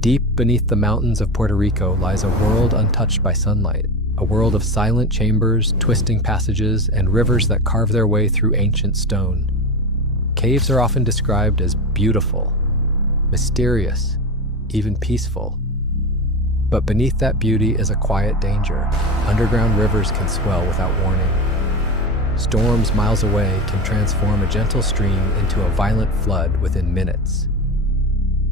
Deep beneath the mountains of Puerto Rico lies a world untouched by sunlight, a world of silent chambers, twisting passages, and rivers that carve their way through ancient stone. Caves are often described as beautiful, mysterious, even peaceful. But beneath that beauty is a quiet danger. Underground rivers can swell without warning. Storms miles away can transform a gentle stream into a violent flood within minutes.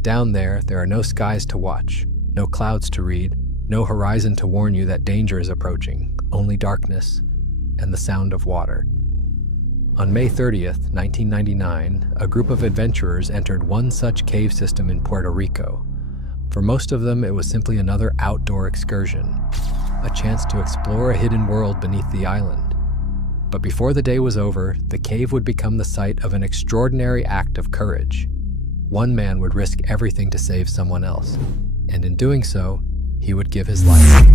Down there are no skies to watch, no clouds to read, no horizon to warn you that danger is approaching, only darkness and the sound of water. On May 30th, 1999, a group of adventurers entered one such cave system in Puerto Rico. For most of them, it was simply another outdoor excursion, a chance to explore a hidden world beneath the island. But before the day was over, the cave would become the site of an extraordinary act of courage. One man would risk everything to save someone else, and in doing so, he would give his life.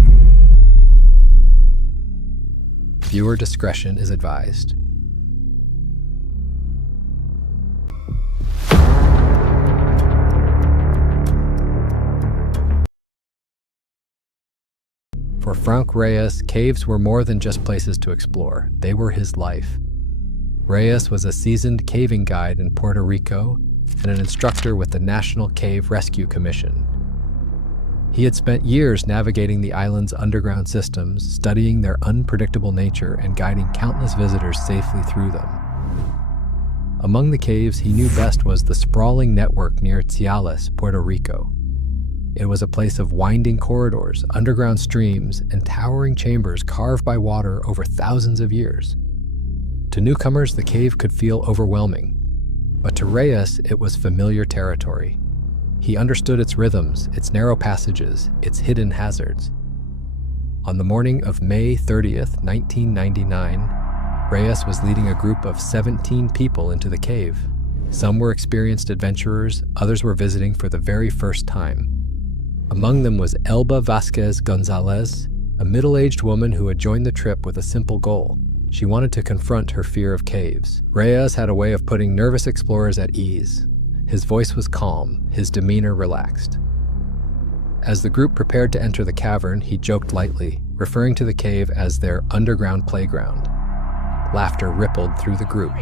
Viewer discretion is advised. For Franc Reyes, caves were more than just places to explore. They were his life. Reyes was a seasoned caving guide in Puerto Rico and an instructor with the National Cave Rescue Commission. He had spent years navigating the island's underground systems, studying their unpredictable nature and guiding countless visitors safely through them. Among the caves he knew best was the sprawling network near Ciales, Puerto Rico. It was a place of winding corridors, underground streams, and towering chambers carved by water over thousands of years. To newcomers, the cave could feel overwhelming, but to Reyes, it was familiar territory. He understood its rhythms, its narrow passages, its hidden hazards. On the morning of May 30th, 1999, Reyes was leading a group of 17 people into the cave. Some were experienced adventurers, others were visiting for the very first time. Among them was Elba Vasquez Gonzalez, a middle-aged woman who had joined the trip with a simple goal. She wanted to confront her fear of caves. Reyes had a way of putting nervous explorers at ease. His voice was calm, his demeanor relaxed. As the group prepared to enter the cavern, he joked lightly, referring to the cave as their underground playground. Laughter rippled through the group.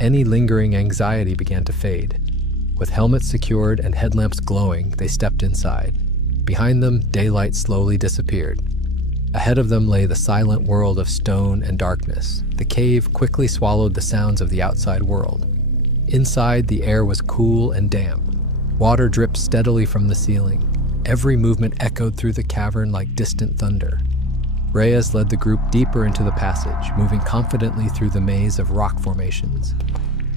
Any lingering anxiety began to fade. With helmets secured and headlamps glowing, they stepped inside. Behind them, daylight slowly disappeared. Ahead of them lay the silent world of stone and darkness. The cave quickly swallowed the sounds of the outside world. Inside, the air was cool and damp. Water dripped steadily from the ceiling. Every movement echoed through the cavern like distant thunder. Reyes led the group deeper into the passage, moving confidently through the maze of rock formations.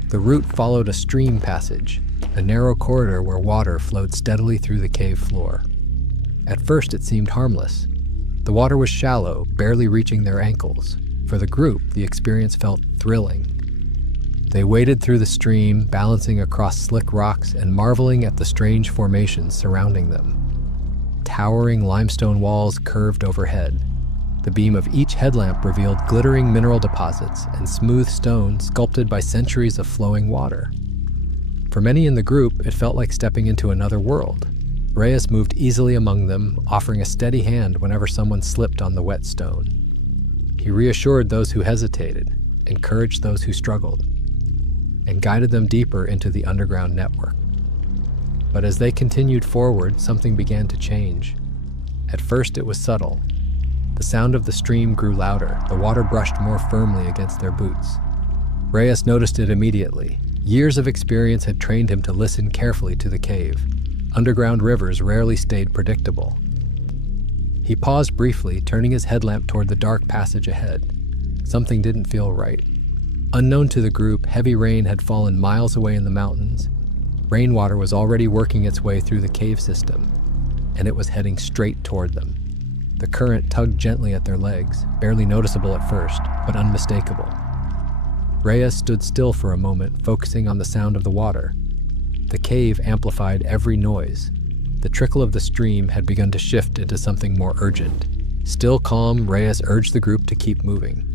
The route followed a stream passage, a narrow corridor where water flowed steadily through the cave floor. At first, it seemed harmless. The water was shallow, barely reaching their ankles. For the group, the experience felt thrilling. They waded through the stream, balancing across slick rocks and marveling at the strange formations surrounding them. Towering limestone walls curved overhead. The beam of each headlamp revealed glittering mineral deposits and smooth stone sculpted by centuries of flowing water. For many in the group, it felt like stepping into another world. Reyes moved easily among them, offering a steady hand whenever someone slipped on the wet stone. He reassured those who hesitated, encouraged those who struggled, and guided them deeper into the underground network. But as they continued forward, something began to change. At first, it was subtle. The sound of the stream grew louder, the water brushed more firmly against their boots. Reyes noticed it immediately. Years of experience had trained him to listen carefully to the cave. Underground rivers rarely stayed predictable. He paused briefly, turning his headlamp toward the dark passage ahead. Something didn't feel right. Unknown to the group, heavy rain had fallen miles away in the mountains. Rainwater was already working its way through the cave system, and it was heading straight toward them. The current tugged gently at their legs, barely noticeable at first, but unmistakable. Reyes stood still for a moment, focusing on the sound of the water. The cave amplified every noise. The trickle of the stream had begun to shift into something more urgent. Still calm, Reyes urged the group to keep moving.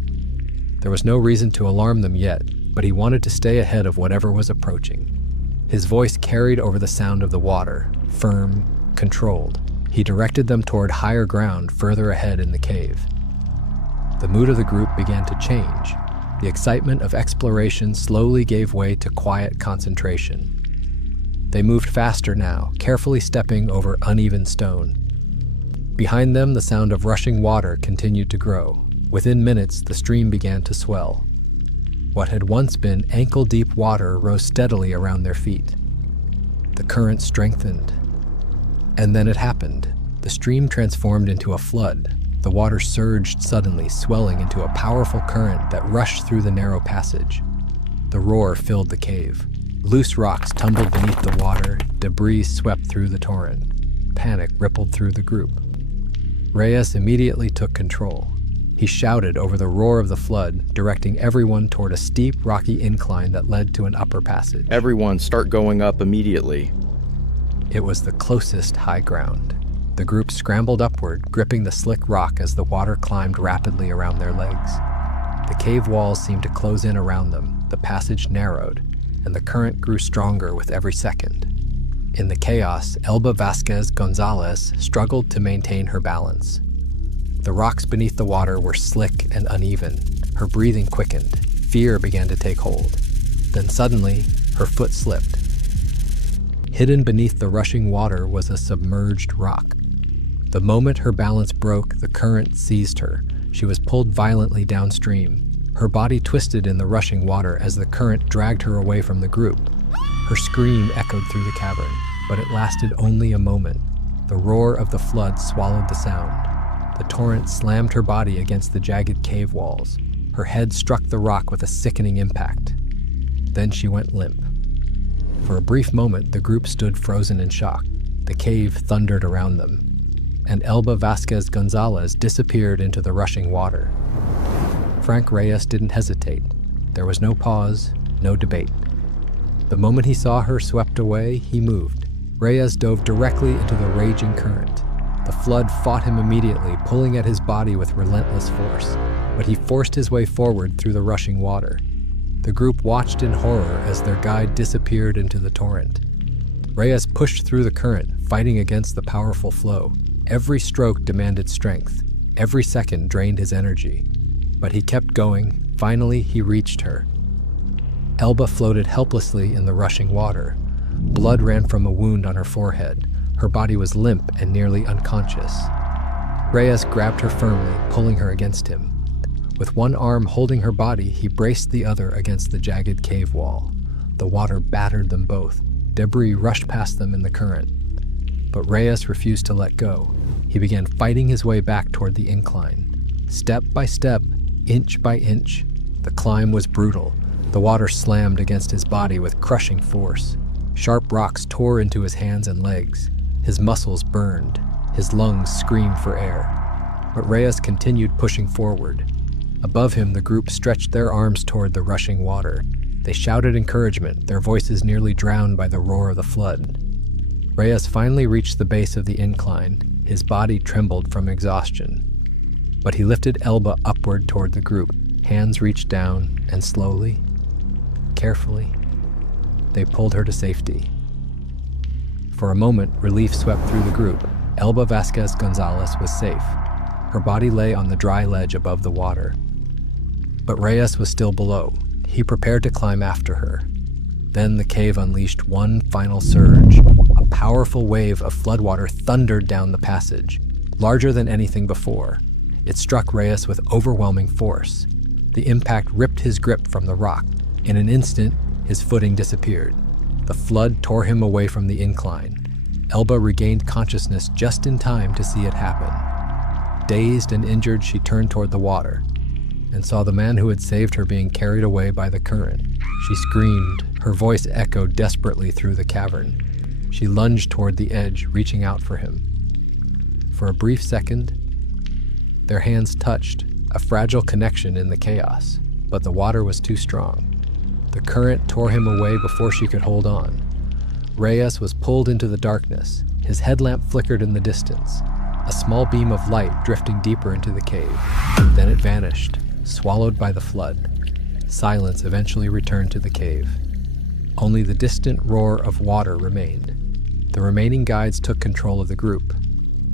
There was no reason to alarm them yet, but he wanted to stay ahead of whatever was approaching. His voice carried over the sound of the water, firm, controlled. He directed them toward higher ground further ahead in the cave. The mood of the group began to change. The excitement of exploration slowly gave way to quiet concentration. They moved faster now, carefully stepping over uneven stone. Behind them, the sound of rushing water continued to grow. Within minutes, the stream began to swell. What had once been ankle-deep water rose steadily around their feet. The current strengthened. And then it happened. The stream transformed into a flood. The water surged suddenly, swelling into a powerful current that rushed through the narrow passage. The roar filled the cave. Loose rocks tumbled beneath the water, debris swept through the torrent. Panic rippled through the group. Reyes immediately took control. He shouted over the roar of the flood, directing everyone toward a steep, rocky incline that led to an upper passage. Everyone, start going up immediately. It was the closest high ground. The group scrambled upward, gripping the slick rock as the water climbed rapidly around their legs. The cave walls seemed to close in around them, the passage narrowed, and the current grew stronger with every second. In the chaos, Elba Vasquez Gonzalez struggled to maintain her balance. The rocks beneath the water were slick and uneven. Her breathing quickened. Fear began to take hold. Then suddenly, her foot slipped. Hidden beneath the rushing water was a submerged rock. The moment her balance broke, the current seized her. She was pulled violently downstream. Her body twisted in the rushing water as the current dragged her away from the group. Her scream echoed through the cavern, but it lasted only a moment. The roar of the flood swallowed the sound. The torrent slammed her body against the jagged cave walls. Her head struck the rock with a sickening impact. Then she went limp. For a brief moment, the group stood frozen in shock. The cave thundered around them, and Elba Vasquez Gonzalez disappeared into the rushing water. Franc Reyes didn't hesitate. There was no pause, no debate. The moment he saw her swept away, he moved. Reyes dove directly into the raging current. The flood fought him immediately, pulling at his body with relentless force, but he forced his way forward through the rushing water. The group watched in horror as their guide disappeared into the torrent. Reyes pushed through the current, fighting against the powerful flow. Every stroke demanded strength. Every second drained his energy. But he kept going. Finally, he reached her. Elba floated helplessly in the rushing water. Blood ran from a wound on her forehead. Her body was limp and nearly unconscious. Reyes grabbed her firmly, pulling her against him. With one arm holding her body, he braced the other against the jagged cave wall. The water battered them both. Debris rushed past them in the current. But Reyes refused to let go. He began fighting his way back toward the incline. Step by step, inch by inch, the climb was brutal. The water slammed against his body with crushing force. Sharp rocks tore into his hands and legs. His muscles burned. His lungs screamed for air. But Reyes continued pushing forward. Above him, the group stretched their arms toward the rushing water. They shouted encouragement, their voices nearly drowned by the roar of the flood. Reyes finally reached the base of the incline. His body trembled from exhaustion. But he lifted Elba upward toward the group. Hands reached down, and slowly, carefully, they pulled her to safety. For a moment, relief swept through the group. Elba Vasquez Gonzalez was safe. Her body lay on the dry ledge above the water. But Reyes was still below. He prepared to climb after her. Then the cave unleashed one final surge. A powerful wave of floodwater thundered down the passage, larger than anything before. It struck Reyes with overwhelming force. The impact ripped his grip from the rock. In an instant, his footing disappeared. The flood tore him away from the incline. Elba regained consciousness just in time to see it happen. Dazed and injured, she turned toward the water and saw the man who had saved her being carried away by the current. She screamed. Her voice echoed desperately through the cavern. She lunged toward the edge, reaching out for him. For a brief second, their hands touched, a fragile connection in the chaos, but the water was too strong. The current tore him away before she could hold on. Reyes was pulled into the darkness. His headlamp flickered in the distance, a small beam of light drifting deeper into the cave. Then it vanished, swallowed by the flood. Silence eventually returned to the cave. Only the distant roar of water remained. The remaining guides took control of the group.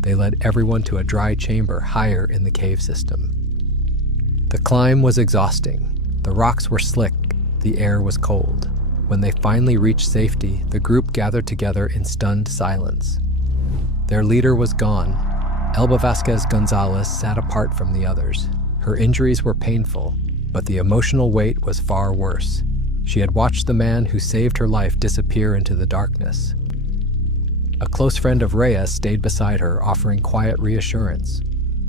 They led everyone to a dry chamber higher in the cave system. The climb was exhausting. The rocks were slick, the air was cold. When they finally reached safety, the group gathered together in stunned silence. Their leader was gone. Elba Vasquez Gonzalez sat apart from the others. Her injuries were painful, but the emotional weight was far worse. She had watched the man who saved her life disappear into the darkness. A close friend of Reyes stayed beside her, offering quiet reassurance.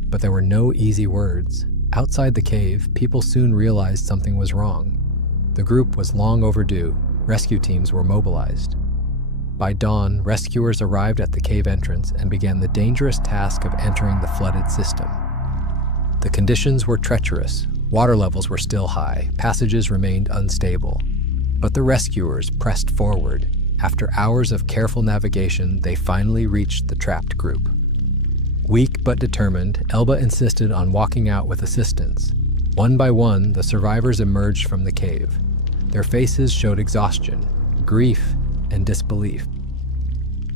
But there were no easy words. Outside the cave, people soon realized something was wrong. The group was long overdue. Rescue teams were mobilized. By dawn, rescuers arrived at the cave entrance and began the dangerous task of entering the flooded system. The conditions were treacherous. Water levels were still high. Passages remained unstable. But the rescuers pressed forward. After hours of careful navigation, they finally reached the trapped group. Weak but determined, Elba insisted on walking out with assistance. One by one, the survivors emerged from the cave. Their faces showed exhaustion, grief, and disbelief.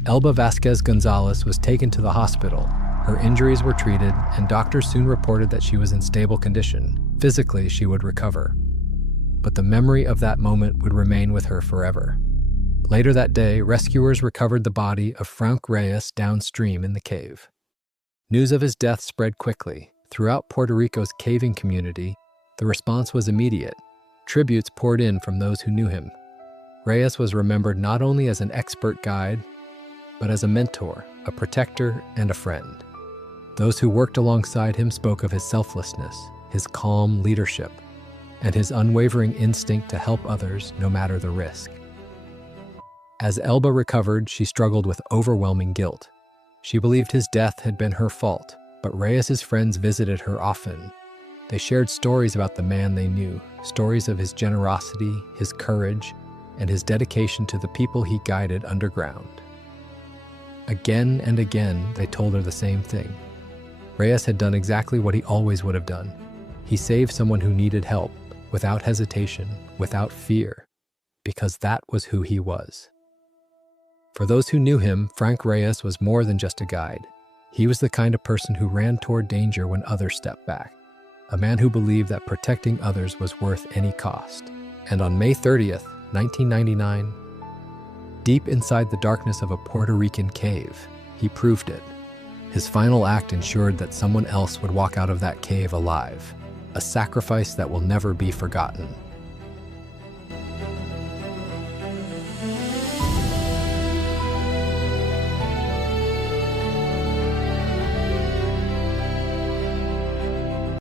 Elba Vasquez Gonzalez was taken to the hospital. Her injuries were treated, and doctors soon reported that she was in stable condition. Physically, she would recover. But the memory of that moment would remain with her forever. Later that day, rescuers recovered the body of Franc Reyes downstream in the cave. News of his death spread quickly. Throughout Puerto Rico's caving community, the response was immediate. Tributes poured in from those who knew him. Reyes was remembered not only as an expert guide, but as a mentor, a protector, and a friend. Those who worked alongside him spoke of his selflessness, his calm leadership, and his unwavering instinct to help others no matter the risk. As Elba recovered, she struggled with overwhelming guilt. She believed his death had been her fault, but Reyes's friends visited her often. They shared stories about the man they knew, stories of his generosity, his courage, and his dedication to the people he guided underground. Again and again, they told her the same thing. Reyes had done exactly what he always would have done. He saved someone who needed help, without hesitation, without fear, because that was who he was. For those who knew him, Franc Reyes was more than just a guide. He was the kind of person who ran toward danger when others stepped back, a man who believed that protecting others was worth any cost. And on May 30th, 1999, deep inside the darkness of a Puerto Rican cave, he proved it. His final act ensured that someone else would walk out of that cave alive, a sacrifice that will never be forgotten.